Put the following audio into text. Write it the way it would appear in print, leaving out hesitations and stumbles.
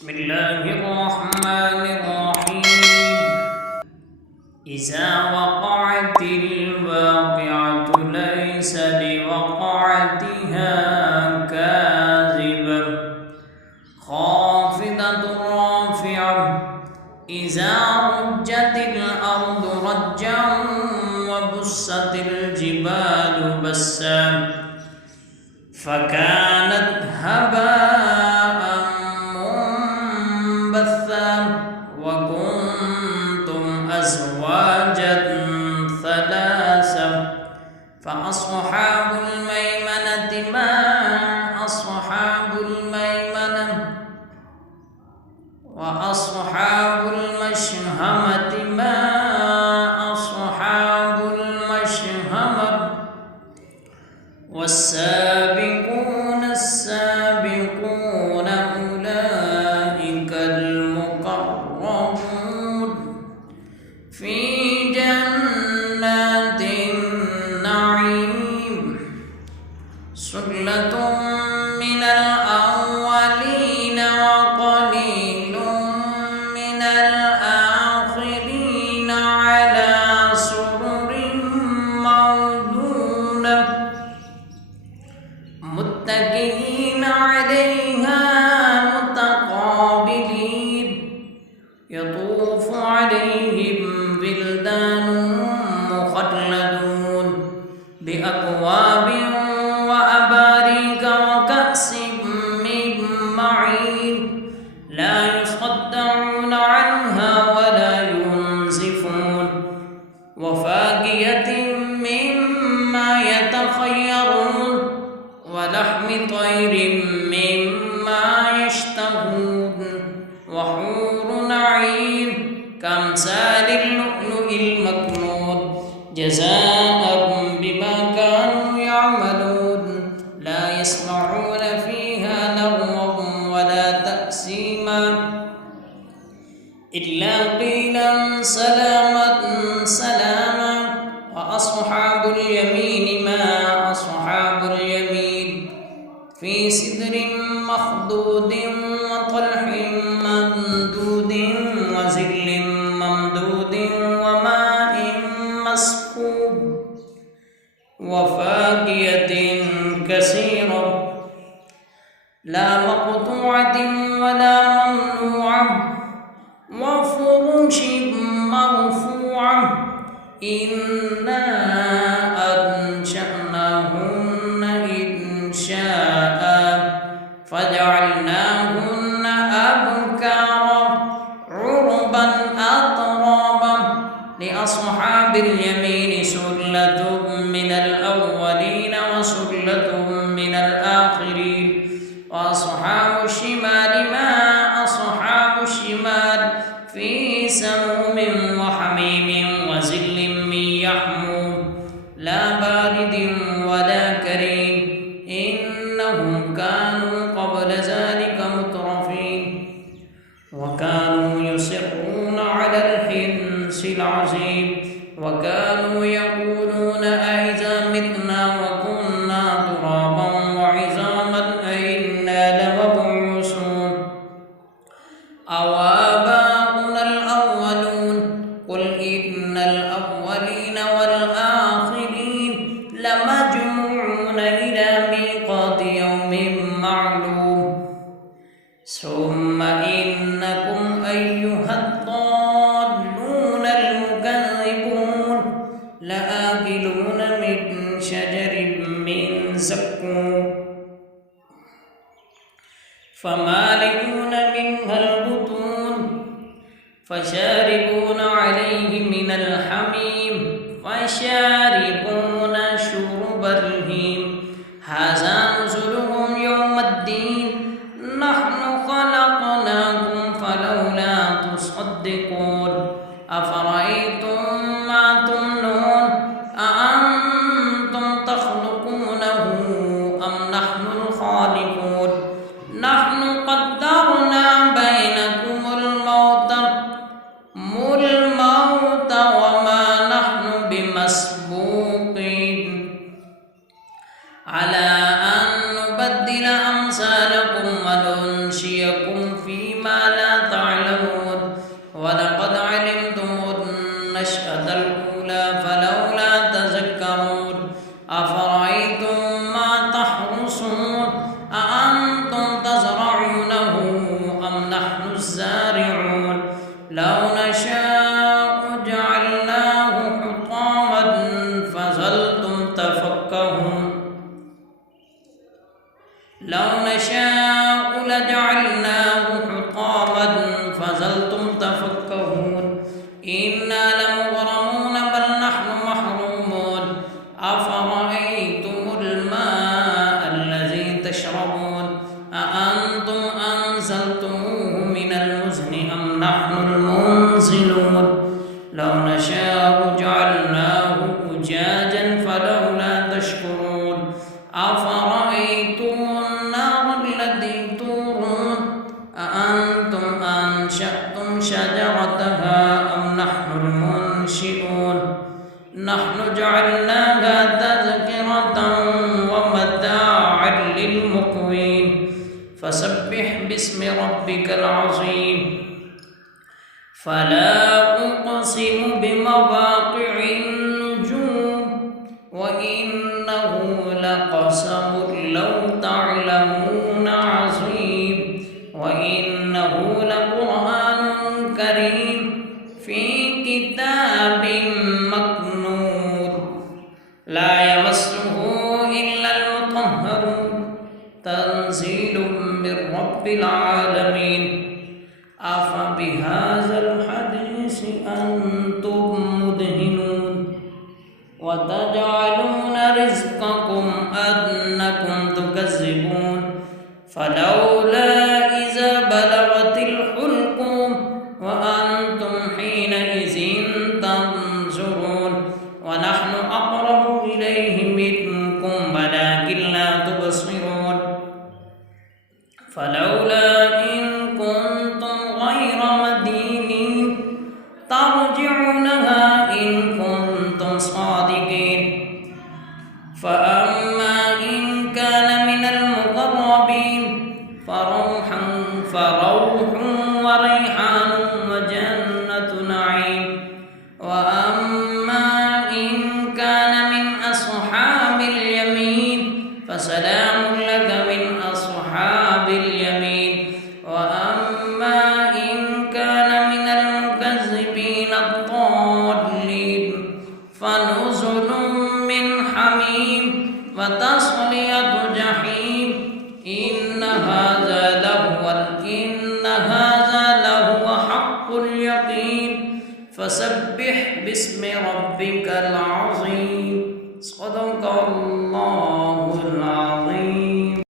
بسم الله الرحمن الرحيم. إذا وقعت الواقعة ليس لوقعتها كاذبة خافضة رافعة إذا رجت الأرض رجا وبست الجبال بسا فكانت هباء منبثا وكنتم أزواجا ثلاثا فأصحاب الميمنة ما أصحاب الميمنة وأصحاب المشأمة ما أصحاب المشأمة والسابقون السابقون أولئك المقربون في جنات النعيم ثلة من الأولين وقليل من الآخرين على سرر موضونة متكئين عليها متقابلين يطوف عليهم ولدان مخلدون بأكواب وأباريك وكأس من معين لا يصدعون عنها ولا ينزفون وفاكهة مما يتخيرون ولحم طير مما يشتهون وحور عين كأمثال اللؤلؤ المكنون جزاء بما كانوا يعملون لا يسمعون فيها لغوا ولا تأثيما إلا قيلا سلاما سلاما وأصحاب اليمين ما أصحاب اليمين في سدر مخضود وطلح ممدود وظل ممدود وماء مسكوب وفاكهة كثيرة لا مقطوعة ولا ممنوعة وفرش مرفوعة إنا أنشأناهن إنشاء فجعلناهن أبكارا عربا أترابا لأصحاب اليمين سلة من الأولين وسلة من الآخرين وأصحاب الشمال ما أصحاب الشمال في سموم وحميم وظل من يحموم لا بارد ولا كريم إنهم كانوا قبل ذلك مترفين وكانوا يصرون على الحنث العظيم وكانوا يقولون أئذا متنا وكنا ترابا وعظاما أئنا لمبعوثون أو آباؤنا الأولون قل إن الأولين والآخرين لمجموعون إلى ميقات يوم معلوم ثم إنكم أيها الضالون المكذبون لآكلون من شجر من زقوم فمالئون منها البطون فشاربون عليه من الحميم فشاربون شرب الهيم هذا نزلهم يوم الدين نحن خلقناكم فلولا تصدقون أفرأيتم ما تمنون أأنتم تخلقونه أم نحن الخالقون نحن قدرنا بينكم الموت وما نحن بمسبوقين ما لا تعلمون ولقد علمتم النشأة الأولى فلولا تذكرون أفرأيتم ما تحرثون أأنتم تزرعونه أم نحن الزارعون لو نشاء جعلناه حطاما فظلتم تفكهون لو نشاء لجعلناه حطاما فظلتم تفكهون إنا لمغرمون بل نحن محرومون أفرأيتم الماء الذي تشربون أأنتم أنزلتموه من المزن أم نحن المنزلون لو نشاء جعلناه أجاجا فلولا تشكرون أفرأيتم النار التي تورون أأنتم أنشأتم شجرتها أم نحن المنشئون نحن جعلناها تذكرة ومتاعا للمقوين فسبح باسم ربك العظيم فلا أقسم بمواقع النجوم وإنه لقسم لو تعلمون عظيم وإنه لقرآن كريم في كتاب مكنون لا يمسه إلا المطهرون تنزيل من رب العالمين أفبهذا الحديث أنتم مدهنون وتجعلون رزقكم أنكم تكذبون فلولا إذا بلغت الحلقوم وأنتم حينئذ تنظرون ونحن أقرب إليه منكم ولكن لا تبصرون فلولا إن كنتم غير مدينين ترجعونها إن كنتم صادقين فأما إن كان من المقربين فروح وريحان وجنة نعيم وأما إن كان من أصحاب اليمين فسلام لك من أصحاب اليمين وأما إن كان من المكذبين الضالين فنزل من حميم وتصلية جحيم إن هذا لهو حق اليقين فسبح باسم ربك العظيم صدق الله